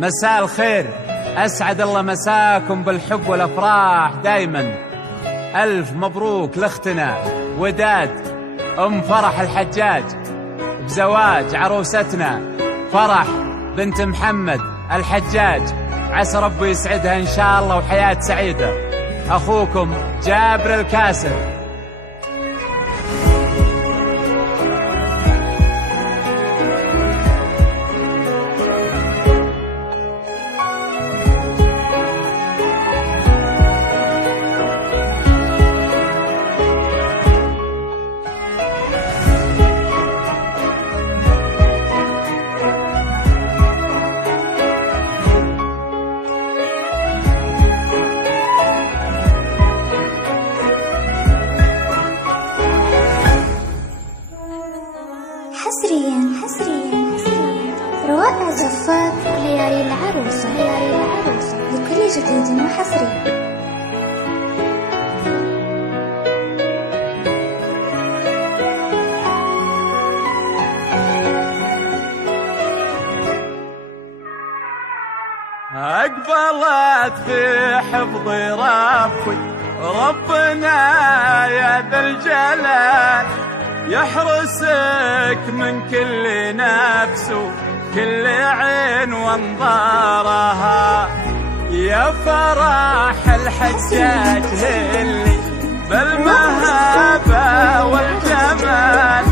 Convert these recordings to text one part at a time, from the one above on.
مساء الخير، أسعد الله مساكم بالحب والأفراح دايما. ألف مبروك لأختنا وداد أم فرح الحجاج بزواج عروستنا فرح بنت محمد الحجاج، عسى ربي يسعدها إن شاء الله وحياة سعيدة. أخوكم جابر الكاسر. حصريا رواء جفار ليالي العروسة بكل جديد وحصري. أقبلت في حفظ ربنا يا ذا الجلال، يحرسك من كل نفس وكل عين وانظارها. يا فرح الحجاج اللي بالمهابة والجمال،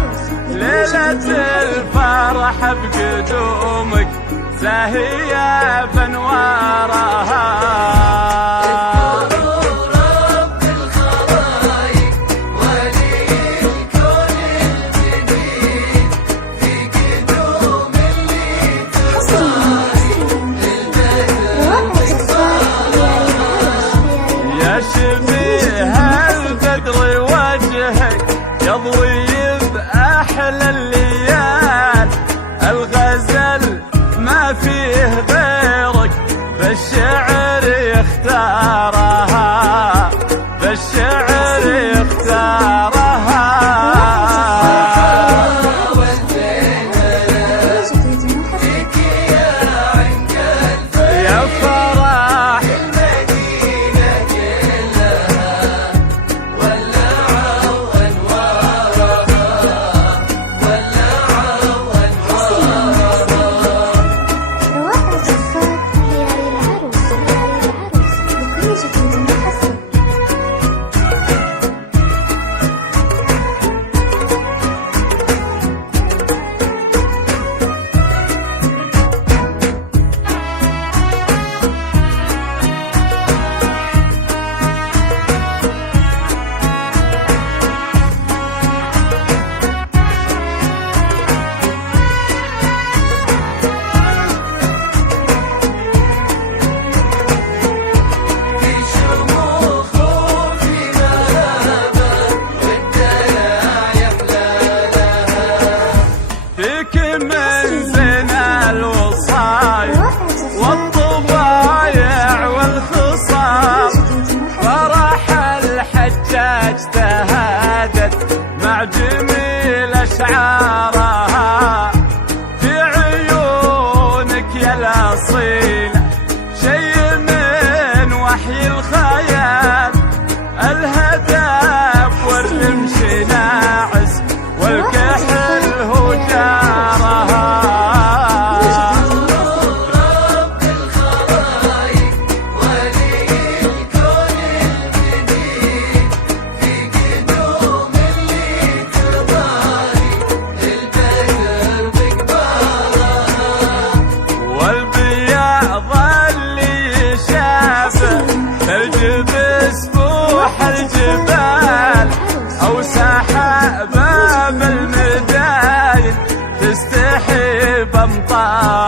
ليلة الفرح بقدومك زاهية بانوارها. البدر وجهك يضوي بأحلى الليال، الغزل ما فيه غيرك بالشعر يختارها، بالشعر يختارها. يا فرح من زنا الوصايا والطبايع والخصام، فرح الحجاج تهادت مع جميل أشعارها. في عيونك يا الأصيلة شيء من وحي الخيال، الهدف والرمش ناعس والكحل هو جارها. رب الخلايق ولي الكون الجديد، في قدوم اللي تباري البدر بقبارها، والبياض اللي يشافه ثلج بسفوح الجبال، أو سحاب بالمداين تستحي بامطار.